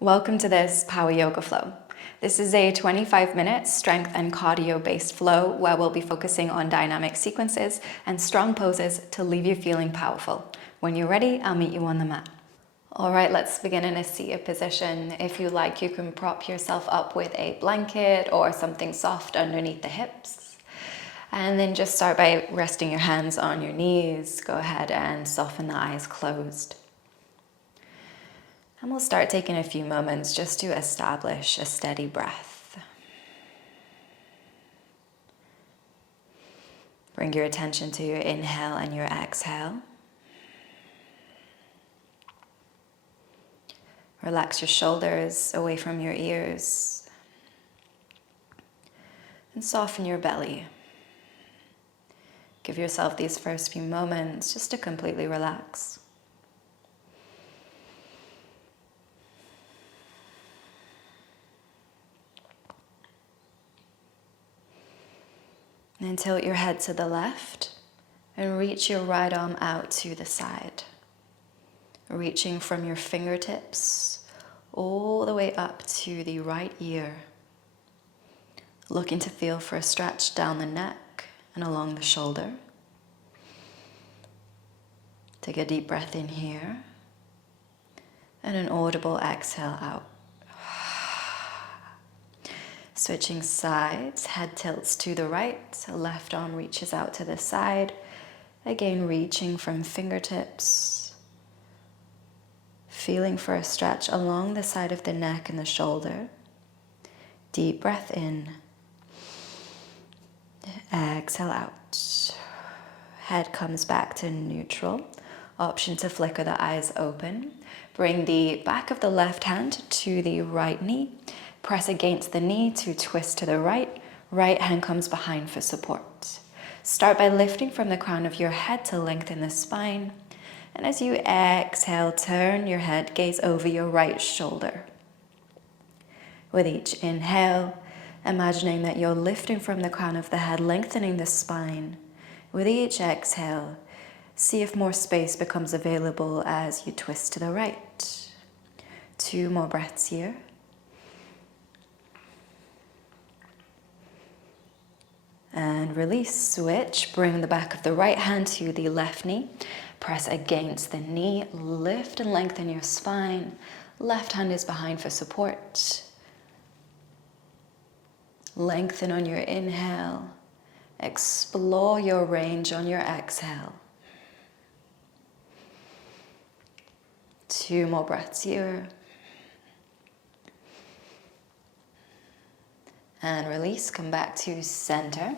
Welcome to this Power Yoga Flow. This is a 25-minute strength and cardio-based flow where we'll be focusing on dynamic sequences and strong poses to leave you feeling powerful. When you're ready, I'll meet you on the mat. All right, let's begin in a seated position. If you like, you can prop yourself up with a blanket or something soft underneath the hips. And then just start by resting your hands on your knees. Go ahead and soften the eyes closed. And we'll start taking a few moments just to establish a steady breath. Bring your attention to your inhale and your exhale. Relax your shoulders away from your ears. And soften your belly. Give yourself these first few moments just to completely relax. And then tilt your head to the left and reach your right arm out to the side. Reaching from your fingertips all the way up to the right ear. Looking to feel for a stretch down the neck and along the shoulder. Take a deep breath in here and an audible exhale out. Switching sides, head tilts to the right, left arm reaches out to the side. Again, reaching from fingertips. Feeling for a stretch along the side of the neck and the shoulder. Deep breath in. Exhale out. Head comes back to neutral. Option to flicker the eyes open. Bring the back of the left hand to the right knee. Press against the knee to twist to the right. Right hand comes behind for support. Start by lifting from the crown of your head to lengthen the spine. And as you exhale, turn your head, gaze over your right shoulder. With each inhale, imagining that you're lifting from the crown of the head, lengthening the spine. With each exhale, see if more space becomes available as you twist to the right. 2 more breaths here. And release, switch, bring the back of the right hand to the left knee. Press against the knee, lift and lengthen your spine. Left hand is behind for support. Lengthen on your inhale. Explore your range on your exhale. 2 more breaths here. And release, come back to center.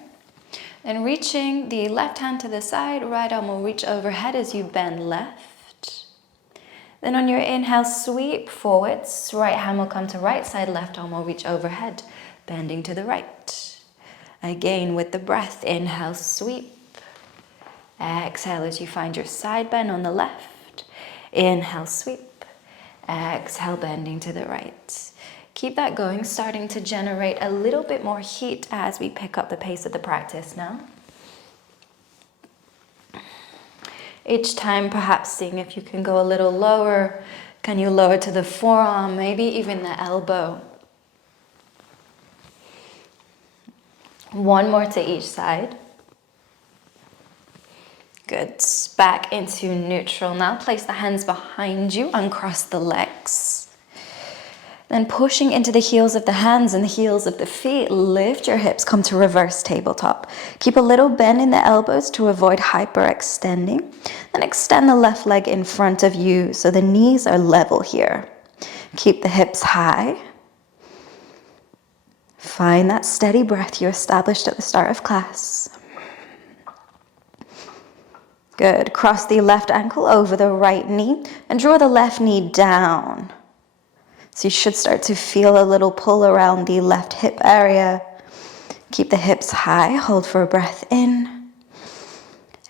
And reaching the left hand to the side, right arm will reach overhead as you bend left. Then on your inhale, sweep forwards. Right hand will come to right side, left arm will reach overhead, bending to the right. Again with the breath, inhale, sweep. Exhale as you find your side bend on the left. Inhale, sweep. Exhale, bending to the right. Keep that going, starting to generate a little bit more heat as we pick up the pace of the practice now. Each time perhaps seeing if you can go a little lower. Can you lower to the forearm, maybe even the elbow? 1 more to each side. Good. Back into neutral. Now place the hands behind you, uncross the legs. Then pushing into the heels of the hands and the heels of the feet, lift your hips, come to reverse tabletop. Keep a little bend in the elbows to avoid hyperextending. Then extend the left leg in front of you so the knees are level here. Keep the hips high. Find that steady breath you established at the start of class. Good. Cross the left ankle over the right knee and draw the left knee down. So you should start to feel a little pull around the left hip area. Keep the hips high. Hold for a breath in.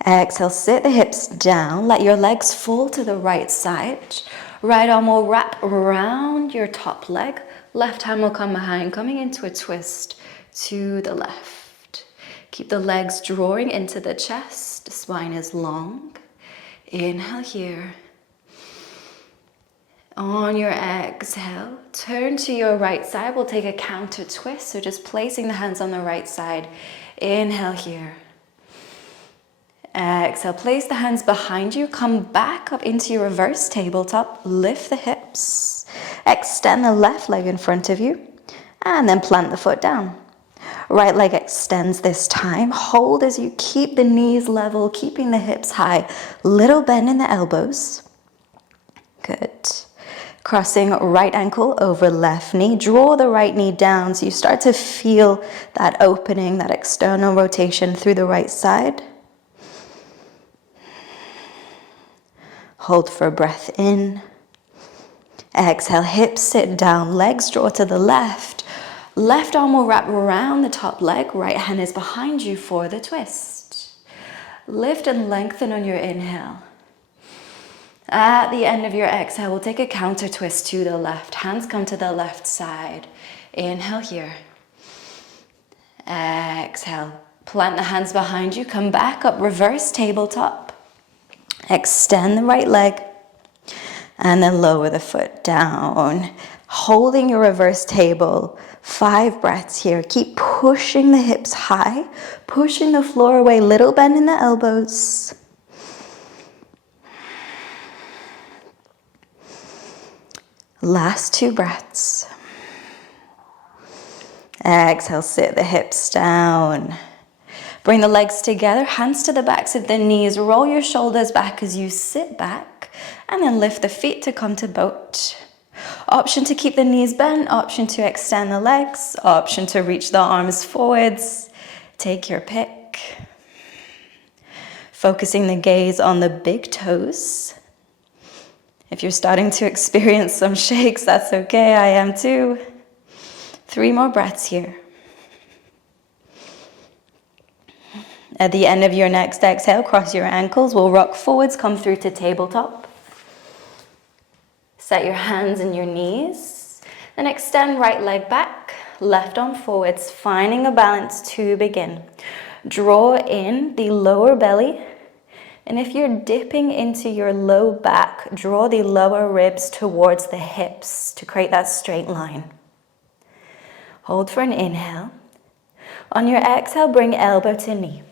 Exhale, sit the hips down. Let your legs fall to the right side. Right arm will wrap around your top leg. Left hand will come behind, coming into a twist to the left. Keep the legs drawing into the chest. The spine is long. Inhale here. On your exhale, turn to your right side. We'll take a counter twist. So just placing the hands on the right side. Inhale here. Exhale, place the hands behind you. Come back up into your reverse tabletop. Lift the hips. Extend the left leg in front of you. And then plant the foot down. Right leg extends this time. Hold as you keep the knees level, keeping the hips high. Little bend in the elbows. Good. Crossing right ankle over left knee. Draw the right knee down so you start to feel that opening, that external rotation through the right side. Hold for a breath in. Exhale, hips sit down, legs draw to the left. Left arm will wrap around the top leg. Right hand is behind you for the twist. Lift and lengthen on your inhale. At the end of your exhale, we'll take a counter twist to the left. Hands come to the left side. Inhale here. Exhale. Plant the hands behind you. Come back up, reverse tabletop. Extend the right leg. And then lower the foot down. Holding your reverse table. 5 breaths here. Keep pushing the hips high. Pushing the floor away. Little bend in the elbows. Last 2 breaths. Exhale, sit the hips down. Bring the legs together, hands to the backs of the knees. Roll your shoulders back as you sit back. And then lift the feet to come to boat. Option to keep the knees bent. Option to extend the legs. Option to reach the arms forwards. Take your pick. Focusing the gaze on the big toes. If you're starting to experience some shakes, that's okay. I am too. 3 more breaths here. At the end of your next exhale, cross your ankles. We'll rock forwards, come through to tabletop. Set your hands in your knees. Then extend right leg back, left arm forwards, finding a balance to begin. Draw in the lower belly. And if you're dipping into your low back, draw the lower ribs towards the hips to create that straight line. Hold for an inhale. On your exhale, bring elbow to knee.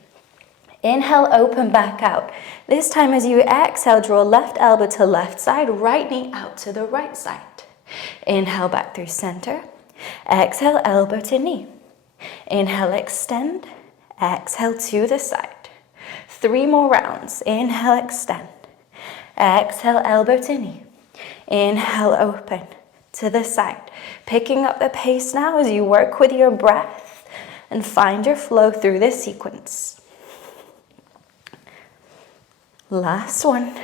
Inhale, open back out. This time as you exhale, draw left elbow to left side, right knee out to the right side. Inhale, back through center. Exhale, elbow to knee. Inhale, extend. Exhale to the side. 3 more rounds. Inhale, extend. Exhale, elbow to knee. Inhale, open to the side. Picking up the pace now as you work with your breath and find your flow through this sequence. Last one.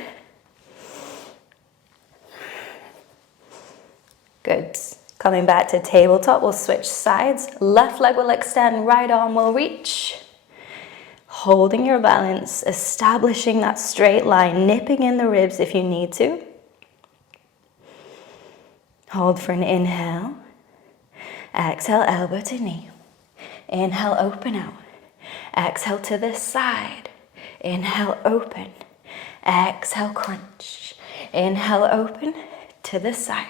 Good. Coming back to tabletop, we'll switch sides. Left leg will extend, right arm will reach. Holding your balance, establishing that straight line, nipping in the ribs if you need to. Hold for an inhale. Exhale, elbow to knee. Inhale, open out. Exhale to the side. Inhale, open. Exhale, crunch. Inhale, open to the side.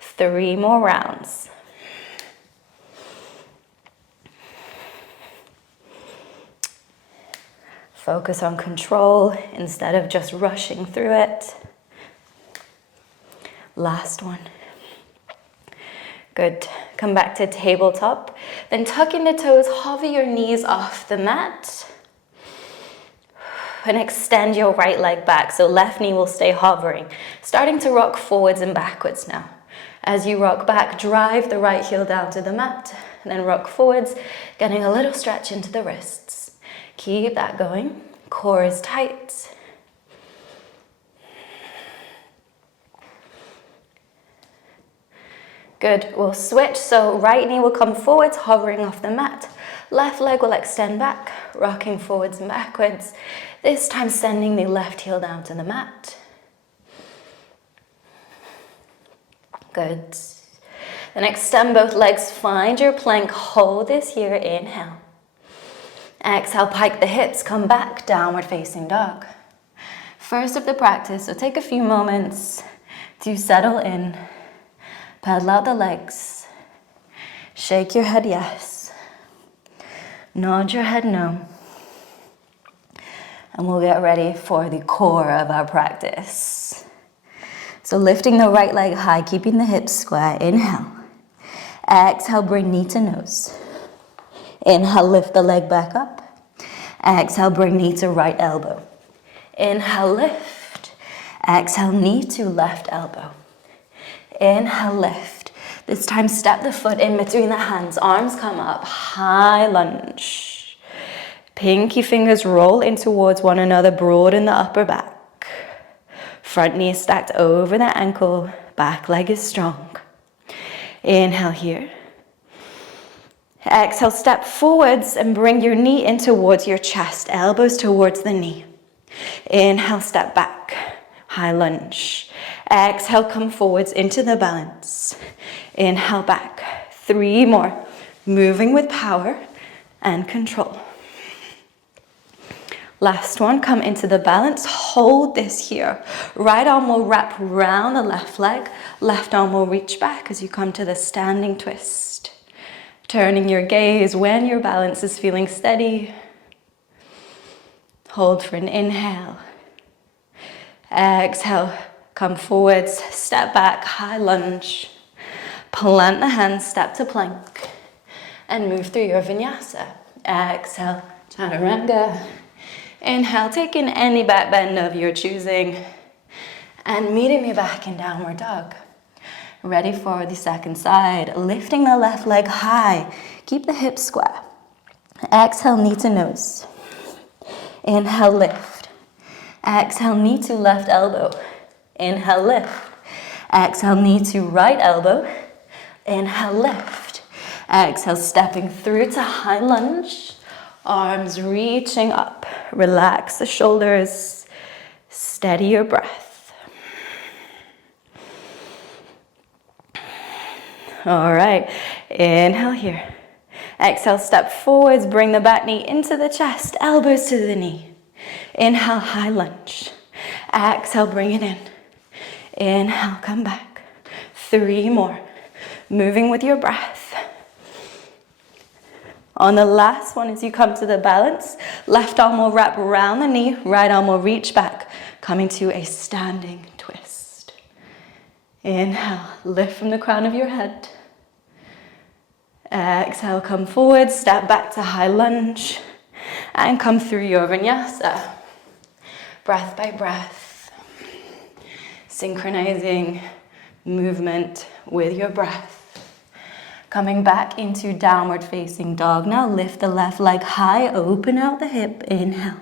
3 more rounds. Focus on control instead of just rushing through it. Last one. Good. Come back to tabletop. Then tucking the toes, hover your knees off the mat. And extend your right leg back. So left knee will stay hovering. Starting to rock forwards and backwards now. As you rock back, drive the right heel down to the mat. And then rock forwards, getting a little stretch into the wrists. Keep that going. Core is tight. Good. We'll switch. So right knee will come forwards, hovering off the mat. Left leg will extend back, rocking forwards and backwards. This time sending the left heel down to the mat. Good. Then extend both legs. Find your plank. Hold this here. Inhale. Exhale, pike the hips, come back, downward facing dog. First of the practice, so take a few moments to settle in. Pedal out the legs. Shake your head yes. Nod your head no. And we'll get ready for the core of our practice. So lifting the right leg high, keeping the hips square. Inhale. Exhale, bring knee to nose. Inhale, lift the leg back up. Exhale, bring knee to right elbow. Inhale, lift. Exhale, knee to left elbow. Inhale, lift. This time, step the foot in between the hands. Arms come up, high lunge. Pinky fingers roll in towards one another, broaden the upper back. Front knee is stacked over the ankle, back leg is strong. Inhale here. Exhale, step forwards and bring your knee in towards your chest, elbows towards the knee. Inhale, step back, high lunge. Exhale, come forwards into the balance. Inhale, back. 3 more. Moving with power and control. Last one, come into the balance. Hold this here. Right arm will wrap around the left leg. Left arm will reach back as you come to the standing twist. Turning your gaze when your balance is feeling steady. Hold for an inhale. Exhale, come forwards, step back, high lunge. Plant the hands, step to plank. And move through your vinyasa. Exhale, chaturanga. Inhale, take in any back bend of your choosing. And meeting me back in downward dog. Ready for the second side. Lifting the left leg high. Keep the hips square. Exhale, knee to nose. Inhale, lift. Exhale, knee to left elbow. Inhale, lift. Exhale, knee to right elbow. Inhale, lift. Exhale, stepping through to high lunge. Arms reaching up. Relax the shoulders. Steady your breath. All right, inhale here. Exhale, step forwards, bring the back knee into the chest, elbows to the knee. Inhale, high lunge. Exhale, bring it in. Inhale, come back. 3 more. Moving with your breath. On the last one, as you come to the balance, left arm will wrap around the knee, right arm will reach back, coming to a standing twist. Inhale, lift from the crown of your head. Exhale, come forward, step back to high lunge, and come through your vinyasa. Breath by breath, synchronizing movement with your breath. Coming back into downward facing dog. Now lift the left leg high, open out the hip, inhale.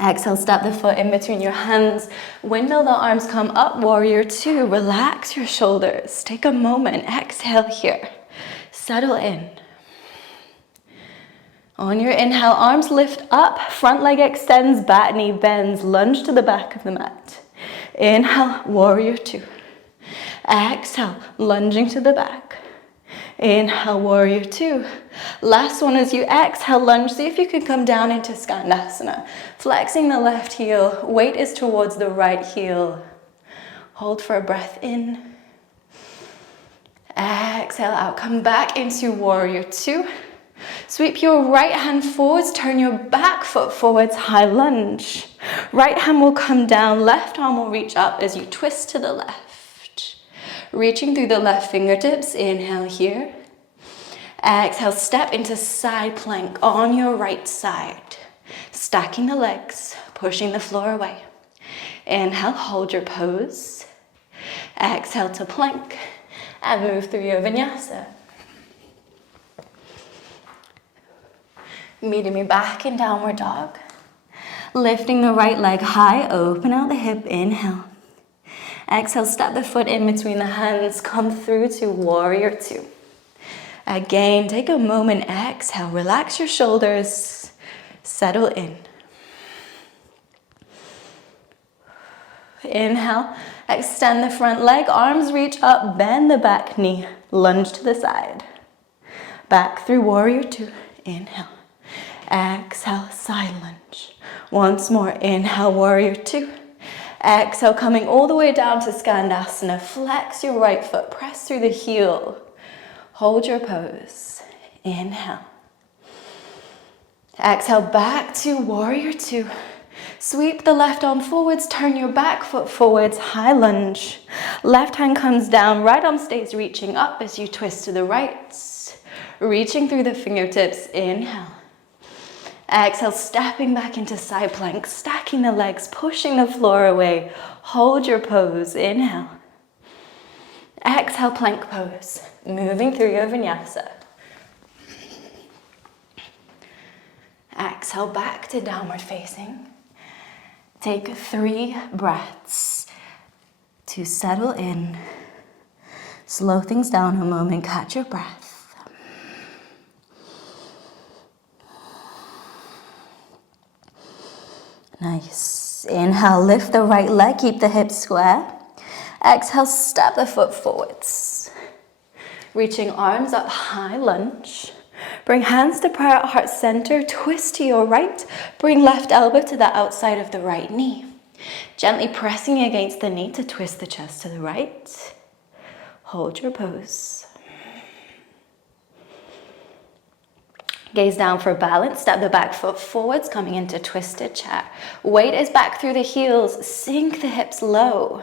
Exhale, step the foot in between your hands. Windmill the arms, come up, warrior 2. Relax your shoulders. Take a moment, exhale here. Settle in. On your inhale, arms lift up, front leg extends, back knee bends, lunge to the back of the mat. Inhale, warrior 2. Exhale, lunging to the back. Inhale, warrior 2. Last one as you exhale, lunge. See if you can come down into Skandasana. Flexing the left heel. Weight is towards the right heel. Hold for a breath in. Exhale out. Come back into warrior 2. Sweep your right hand forwards. Turn your back foot forwards. High lunge. Right hand will come down. Left arm will reach up as you twist to the left. Reaching through the left fingertips. Inhale here. Exhale, step into side plank on your right side. Stacking the legs, pushing the floor away. Inhale, hold your pose. Exhale to plank and move through your vinyasa. Meeting me back in downward dog. Lifting the right leg high, open out the hip, inhale. Exhale, step the foot in between the hands, come through to warrior 2. Again, take a moment, exhale, relax your shoulders, settle in. Inhale, extend the front leg, arms reach up, bend the back knee, lunge to the side. Back through warrior 2, inhale. Exhale, side lunge. Once more, inhale, warrior 2. Exhale, coming all the way down to Skandasana. Flex your right foot, press through the heel. Hold your pose. Inhale. Exhale, back to warrior two. Sweep the left arm forwards, turn your back foot forwards, high lunge. Left hand comes down, right arm stays reaching up as you twist to the right. Reaching through the fingertips, inhale. Exhale, stepping back into side plank, stacking the legs, pushing the floor away. Hold your pose, inhale. Exhale, plank pose, moving through your vinyasa. Exhale, back to downward facing. Take 3 breaths to settle in. Slow things down a moment, catch your breath. Nice. Inhale, lift the right leg, keep the hips square. Exhale, step the foot forwards. Reaching arms up, high lunge. Bring hands to prayer at heart center, twist to your right. Bring left elbow to the outside of the right knee. Gently pressing against the knee to twist the chest to the right. Hold your pose. Gaze down for balance, step the back foot forwards, coming into twisted chair. Weight is back through the heels, sink the hips low.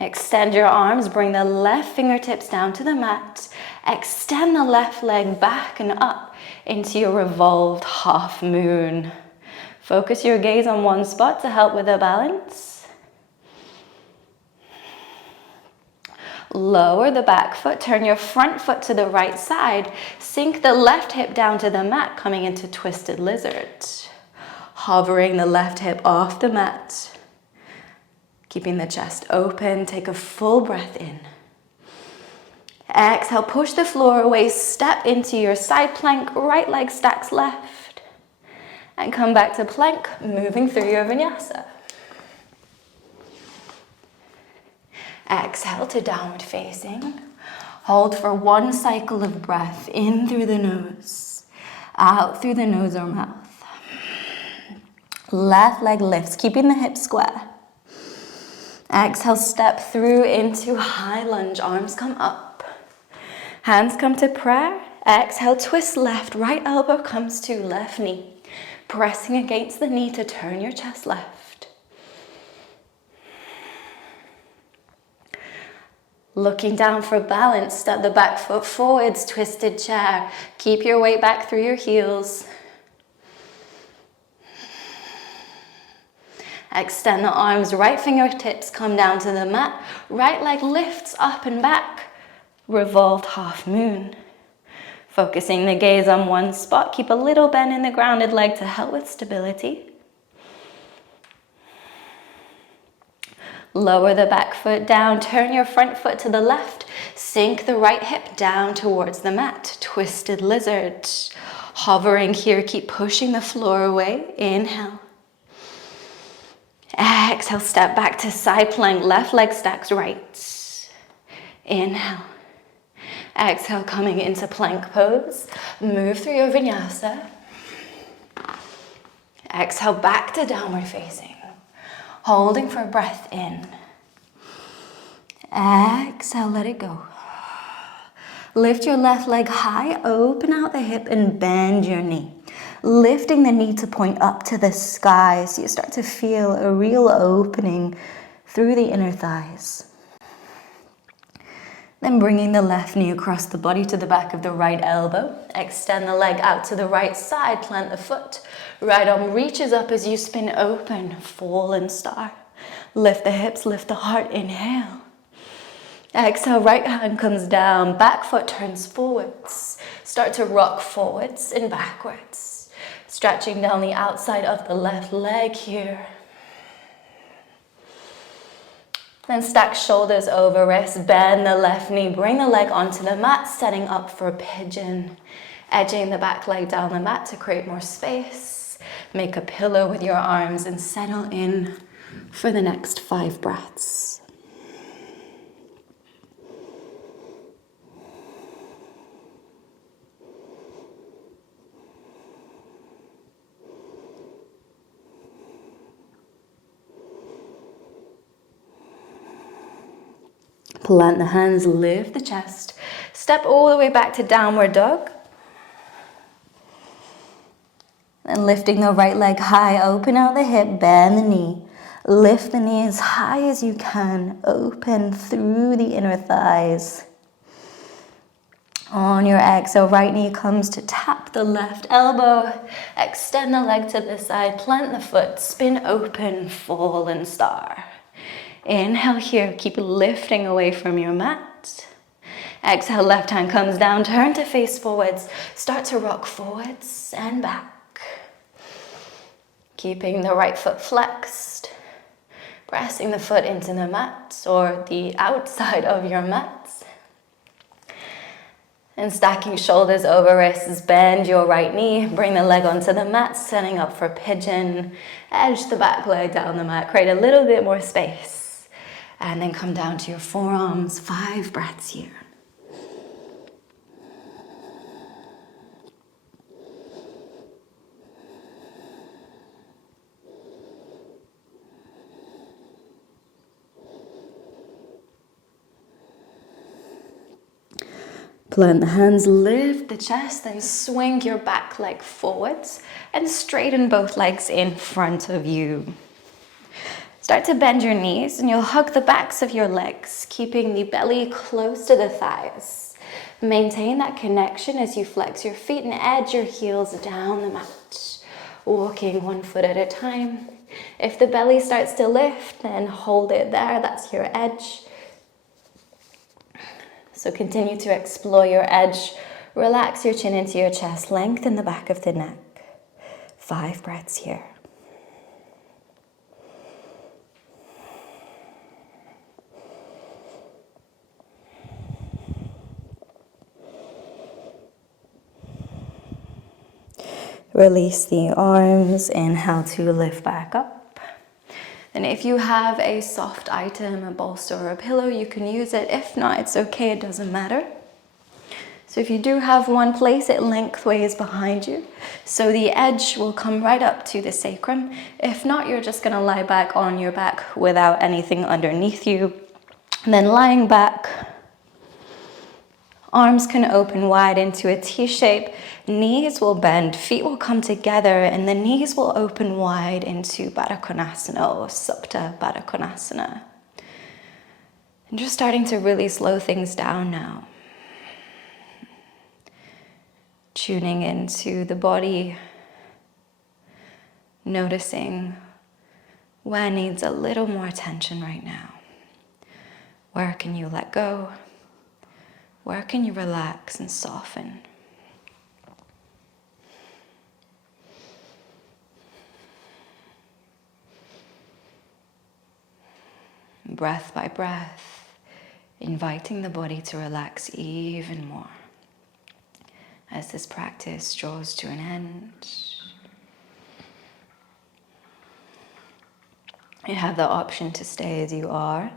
Extend your arms, bring the left fingertips down to the mat. Extend the left leg back and up into your revolved half moon. Focus your gaze on one spot to help with the balance. Lower the back foot, turn your front foot to the right side. Sink the left hip down to the mat, coming into twisted lizard. Hovering the left hip off the mat. Keeping the chest open, take a full breath in. Exhale, push the floor away, step into your side plank, right leg stacks left. And come back to plank, moving through your vinyasa. Exhale to downward facing. Hold for 1 cycle of breath, in through the nose, out through the nose or mouth. Left leg lifts, keeping the hips square. Exhale, step through into high lunge, arms come up. Hands come to prayer. Exhale, twist left, right elbow comes to left knee. Pressing against the knee to turn your chest left. Looking down for balance, step the back foot forwards, twisted chair. Keep your weight back through your heels. Extend the arms, right fingertips come down to the mat. Right leg lifts up and back. Revolved half moon. Focusing the gaze on one spot. Keep a little bend in the grounded leg to help with stability. Lower the back foot down, turn your front foot to the left. Sink the right hip down towards the mat. Twisted lizard. Hovering here, keep pushing the floor away. Inhale. Exhale, step back to side plank, left leg stacks right. Inhale. Exhale, coming into plank pose. Move through your vinyasa. Exhale, back to downward facing. Holding for a breath in. Exhale, let it go. Lift your left leg high, open out the hip and bend your knee. Lifting the knee to point up to the sky so you start to feel a real opening through the inner thighs. Then bringing the left knee across the body to the back of the right elbow. Extend the leg out to the right side, plant the foot. Right arm reaches up as you spin open, fallen star. Lift the hips, lift the heart, inhale. Exhale, right hand comes down, back foot turns forwards. Start to rock forwards and backwards. Stretching down the outside of the left leg here. Then stack shoulders over wrist, bend the left knee, bring the leg onto the mat, setting up for a pigeon. Edging the back leg down the mat to create more space. Make a pillow with your arms and settle in for the next 5 breaths. Plant the hands, lift the chest. Step all the way back to downward dog. Then lifting the right leg high, open out the hip, bend the knee. Lift the knee as high as you can, open through the inner thighs. On your exhale, right knee comes to tap the left elbow. Extend the leg to the side, plant the foot, spin open, fallen star. Inhale here, keep lifting away from your mat. Exhale, left hand comes down, turn to face forwards. Start to rock forwards and back. Keeping the right foot flexed. Pressing the foot into the mat or the outside of your mat. And stacking shoulders over wrists, bend your right knee, bring the leg onto the mat, setting up for pigeon. Edge the back leg down the mat, create a little bit more space. And then come down to your forearms, 5 breaths here. Plant the hands, lift the chest, then swing your back leg forwards and straighten both legs in front of you. Start to bend your knees and you'll hug the backs of your legs, keeping the belly close to the thighs. Maintain that connection as you flex your feet and edge your heels down the mat. Walking 1 foot at a time. If the belly starts to lift, then hold it there, that's your edge. So continue to explore your edge. Relax your chin into your chest. Lengthen the back of the neck. 5 breaths here. Release the arms. Inhale to lift back up. And if you have a soft item, a bolster or a pillow, you can use it. If not, it's okay, it doesn't matter. So if you do have one, place it lengthways behind you. So the edge will come right up to the sacrum. If not, you're just gonna lie back on your back without anything underneath you. And then lying back, arms can open wide into a T shape. Knees will bend, feet will come together, and the knees will open wide into Baddha Konasana or Supta Baddha Konasana. And just starting to really slow things down now. Tuning into the body, noticing where needs a little more attention right now. Where can you let go? Where can you relax and soften? Breath by breath, inviting the body to relax even more as this practice draws to an end. You have the option to stay as you are,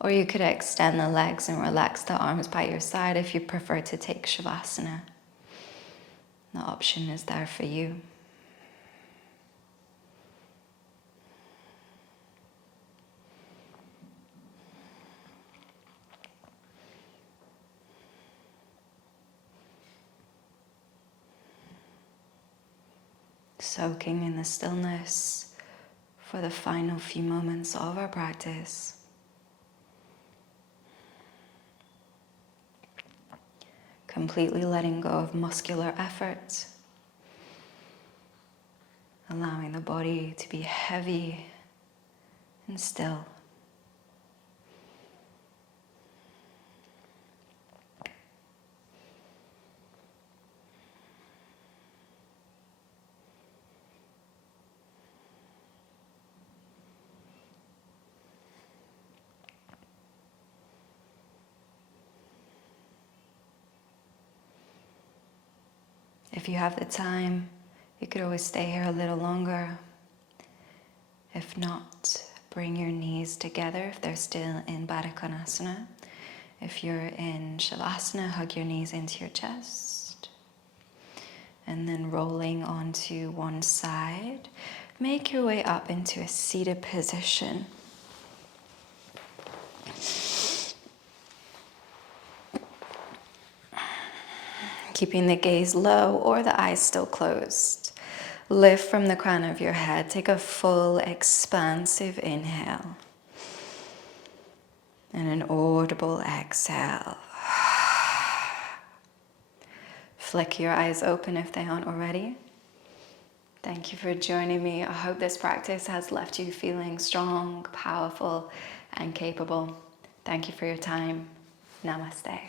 or you could extend the legs and relax the arms by your side if you prefer to take Shavasana. The option is there for you. Soaking in the stillness for the final few moments of our practice. Completely letting go of muscular effort. Allowing the body to be heavy and still. If you have the time, you could always stay here a little longer. If not, bring your knees together if they're still in Baddha Konasana. If you're in Shavasana, hug your knees into your chest. And then rolling onto one side, make your way up into a seated position. Keeping the gaze low or the eyes still closed. Lift from the crown of your head. Take a full expansive inhale. And an audible exhale. Flick your eyes open if they aren't already. Thank you for joining me. I hope this practice has left you feeling strong, powerful, and capable. Thank you for your time. Namaste.